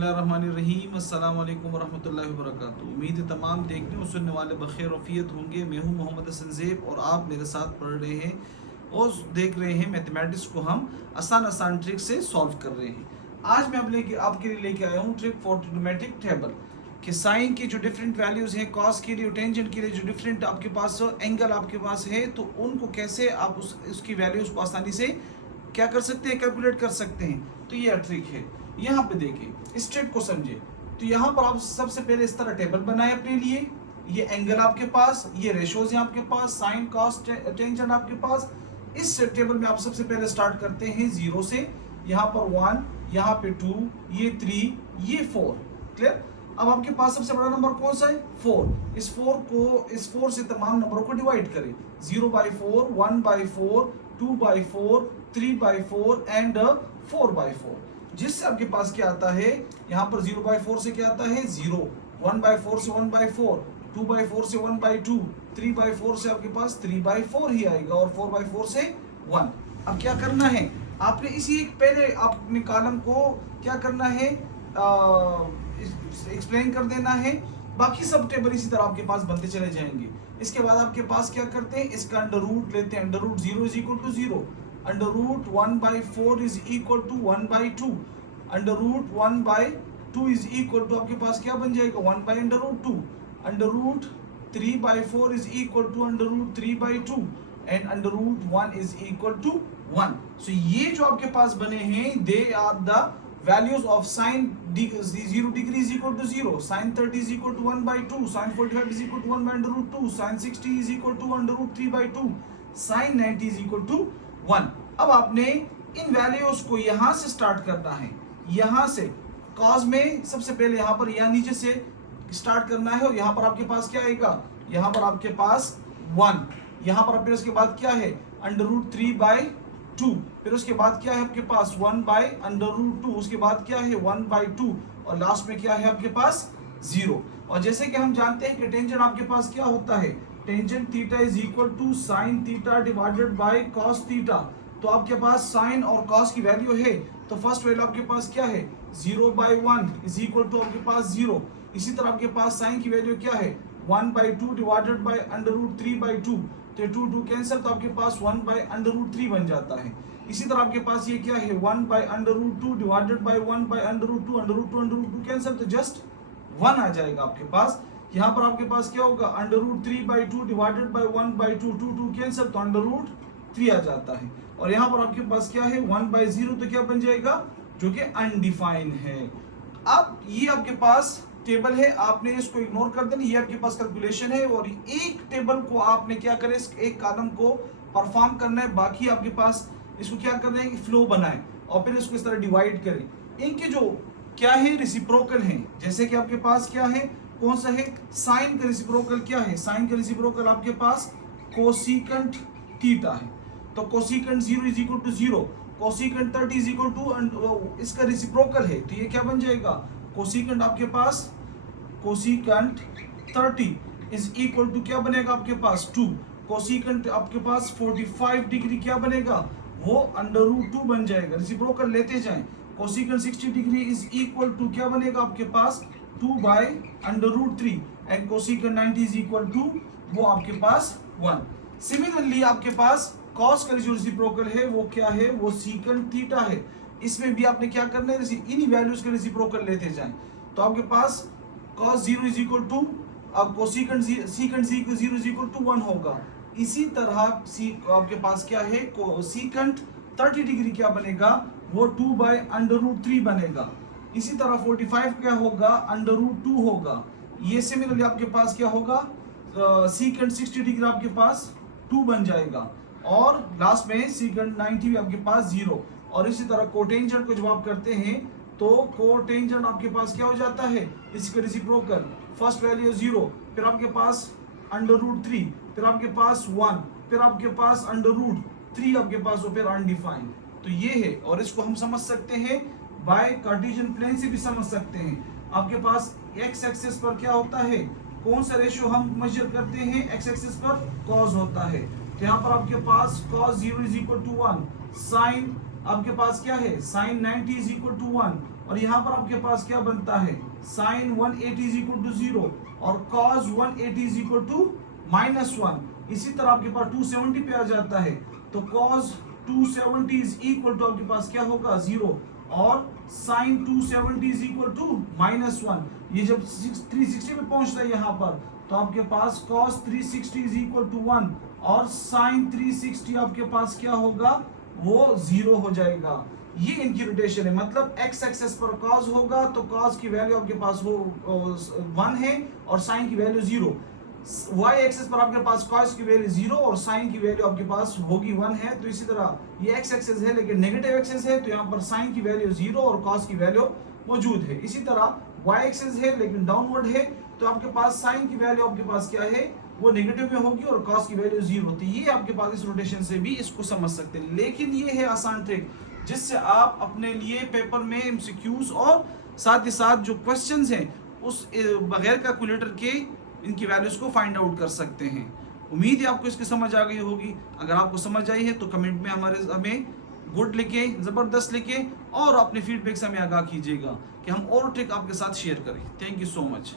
रहीम अस्सलाम वालेकुम रहमतुल्लाहि व बरकातुहू। उम्मीद है तमाम देखने और सुनने वाले बखैर वफ़ियत होंगे। मैं हूँ मोहम्मद हसन ज़ेब और आप मेरे साथ पढ़ रहे हैं और देख रहे हैं मैथमेटिक्स को हम आसान आसान ट्रिक से सॉल्व कर रहे हैं। आज मैं आपके लिए लेके आया हूँ ट्रिक फॉर ट्रिग्नोमेट्रिक टेबल कि साइन की जो डिफरेंट वैल्यूज़ हैं, कॉस के लिए, टेंजेंट के लिए जो डिफरेंट आपके पास एंगल आपके पास है, तो उनको कैसे आप उसकी वैल्यूज़ को आसानी से क्या कर सकते हैं, कैलकुलेट कर सकते हैं। तो ये ट्रिक है। यहाँ पे देखिए, इस ट्रिक को समझे। तो यहाँ पर आप सबसे पहले इस तरह टेबल बनाए अपने लिए। ये एंगल आपके पास, ये रेशोज हैं आपके पास, साइन कॉस टेंजेंट आपके पास। इस टेबल में आप सबसे पहले स्टार्ट करते हैं 0 से। यहाँ पर 1, यहाँ पे 2, ये 3, ये 4। क्लियर। अब आपके पास सबसे बड़ा नंबर कौन सा है? 4। इस 4 से तमाम नंबरों को डिवाइड करें। 0/4, 1/4, 2/4, 3/4 एंड 4/4। जिससे आपके पास क्या आता है, यहाँ पर 0/4 से क्या आता है 0, 1/4 से 1/4, 2/4 से 1/2, 3/4 से आपके पास 3/4 ही आएगा और 4/4 से 1। अब क्या करना है, आपने इसी एक पहले आपने कॉलम को क्या करना है, एक्सप्लेन कर देना है। बाकी सब टेबल इसी तरह आपके पास बनते चले जाएंगे। इसके बाद आपके पास क्या करते हैं, इसका अंडर रूट लेते हैं। Under root 0 is equal to 0, under root 1/4 is equal to 1/2, under root 1/2 is equal to आपके पास क्या बन जाएगा 1/√2, under root 3/4 is equal to under root 3/2 and under root 1 is equal to 1। So ये जो आपके पास बने हैं, they are the values of sin 0 degree is equal to 0, sin 30 is equal to 1/2, sin 45 is equal to 1/√2, sin 60 is equal to √3/2, sin 90 is equal to 1। अब आपने इन values को यहां से स्टार्ट करना है। यहां से cos में सबसे पहले यहाँ पर या नीचे से स्टार्ट करना है और यहाँ पर आपके पास क्या आएगा, यहाँ पर आपके पास 1, यहाँ पर फिर उसके बाद क्या है √3/2, फिर उसके बाद क्या है आपके पास 1/√2, उसके बाद क्या है 1/2 और लास्ट में क्या है आपके पास 0। और जैसे कि हम जानते हैं कि टेंजेंट आपके पास क्या होता है, tangent theta is equal to sine theta divided by cos theta. तो आपके पास साइन और कॉस की वैल्यू है, तो फर्स्ट वैल्यू आपके पास क्या है 0/1 इज इक्वल टू आपके पास 0। इसी तरह आपके पास साइन की वैल्यू क्या है 1/2 डिवाइडेड बाय √3/2, तो 2 कैंसिल, तो आपके पास 1/√3 बन जाता है। इसी तरह आपके पास ये क्या है 1/√2 डिवाइडेड बाय 1/√2, √2 कैंसिल, तो जस्ट 1 आ जाएगा आपके पास। यहाँ पर आपके पास क्या होगा √3/2 डिवाइडेड बाय 1/2, 2 कैंसिल, तो √3 आ जाता है। और यहाँ पर आपके पास क्या है 1/0, तो क्या बन जाएगा जो कि अनडिफाइंड है। अब ये आपके पास टेबल है, आपने इसको इग्नोर कर देना। ये आपके पास कैलकुलेशन है और एक टेबल को आपने क्या करें, एक कॉलम को परफॉर्म करना है, बाकी आपके पास इसको क्या करना है कि फ्लो बनाए और फिर इसको इस तरह डिवाइड करें। इनके जो क्या है रेसिप्रोकल हैं, जैसे कि आपके पास क्या है, कौन सा है, साइन का रेसिप्रोकल क्या है, साइन का रेसिप्रोकल आपके पास कोसिकेंट थीटा है। तो cosecant 0 is equal to 0, cosecant 30 is equal to इसका रेसिप्रोकल है, तो ये क्या बन जाएगा कोसिकेंट आपके पास कोसिकेंट 30 इज इक्वल टू क्या बनेगा आपके पास 2। कोसिकेंट आपके पास 45 डिग्री क्या बनेगा, वो √2 बन जाएगा। रेसिप्रोकल लेते जाएं। Cosecant 60 degree is equal to क्या बनेगा आपके पास 2/√3 and cosecant 90 is equal to वो आपके पास 1। सिमिलरली आपके पास कॉस का जो रेसिप्रोकल है वो क्या है, वो सीकेंट थीटा है। इसमें भी आपने क्या करना है, इन्हीं वैल्यूज का रेसिप्रोकल लेते जाएं। तो आपके पास cos 0 इज इक्वल टू अब cosecant secant 0 is equal to 1 होगा। इसी तरह आपके पास क्या है कोसिकेंट 30 डिग्री क्या बनेगा, वो 2/√3 बनेगा। इसी तरह 45 क्या होगा √2 होगा। ये सिमिलरली आपके पास क्या होगा सीकेंट 60 डिग्री आपके पास 2 बन जाएगा और लास्ट में सीकेंट 90 भी आपके पास 0। और इसी तरह कोटेंजेंट को जब आप करते हैं तो कोटेंजेंट आपके पास क्या हो जाता है, इसका रेसिप्रोकल फर्स्ट वैल्यू 0, फिर आपके पास √3, फिर आपके पास 1, फिर आपके पास √3 आपके पास फिर अनडिफाइंड। तो ये है और इसको हम समझ सकते हैं बाय कार्टेशियन प्लेन से भी समझ सकते हैं। आपके पास एक्स एक्सिस पर क्या होता है, कौन सा रेशियो हम मेजर करते हैं, एक्स एक्सिस पर cos होता है। तो यहाँ पर आपके पास cos 0 is equal to 1, sine आपके पास क्या है sin 90 इज इक्वल टू 1 और यहाँ पर आपके पास क्या बनता है, साइन 180 इज इक्वल टू 0 और कॉस 180 इज इक्वल टू -1। इसी तरह आपके पास 270 पे आ जाता है, तो कॉस 270 इज इक्वल टू आपके पास क्या होगा 0 और साइन 270 इज इक्वल टू -1। ये जब 360 पे पहुंचता है यहाँ पर, तो आपके पास कॉस 360 इज इक्वल टू 1 और साइन 360 आपके पास क्या होगा, वो 0 हो जाएगा। ये इनकी रोटेशन है, मतलब एक्स एक्सेस पर कॉस होगा तो कॉस की वैल्यू आपके पास वो 1 है और साइन की वैल्यू 0। वाई एक्सेस पर आपके पास कॉस की वैल्यू 0 और साइन की वैल्यू आपके पास होगी 1 है। तो इसी तरह ये एक्स एक्सेस है लेकिन नेगेटिव एक्सेस है, तो यहाँ पर साइन की वैल्यू 0 और कॉस की वैल्यू मौजूद है। इसी तरह वाई एक्सेस है लेकिन डाउनवर्ड है, तो आपके पास साइन की वैल्यू आपके पास क्या है, वो नेगेटिव में होगी और कॉस की वैल्यू 0। तो ये आपके पास इस रोटेशन से भी इसको समझ सकते हैं। लेकिन ये है आसान ट्रिक जिससे आप अपने लिए पेपर में एमसीक्यूज और साथ ही साथ जो क्वेश्चंस हैं उस बगैर कैलकुलेटर के इनकी वैल्यूज को फाइंड आउट कर सकते हैं। उम्मीद है आपको इसकी समझ आ गई होगी। अगर आपको समझ आई है तो कमेंट में हमें गुड लिखें, ज़बरदस्त लिखें और अपने फीडबैक से हमें आगाह कीजिएगा कि हम और ट्रिक आपके साथ शेयर करें। Thank you so much.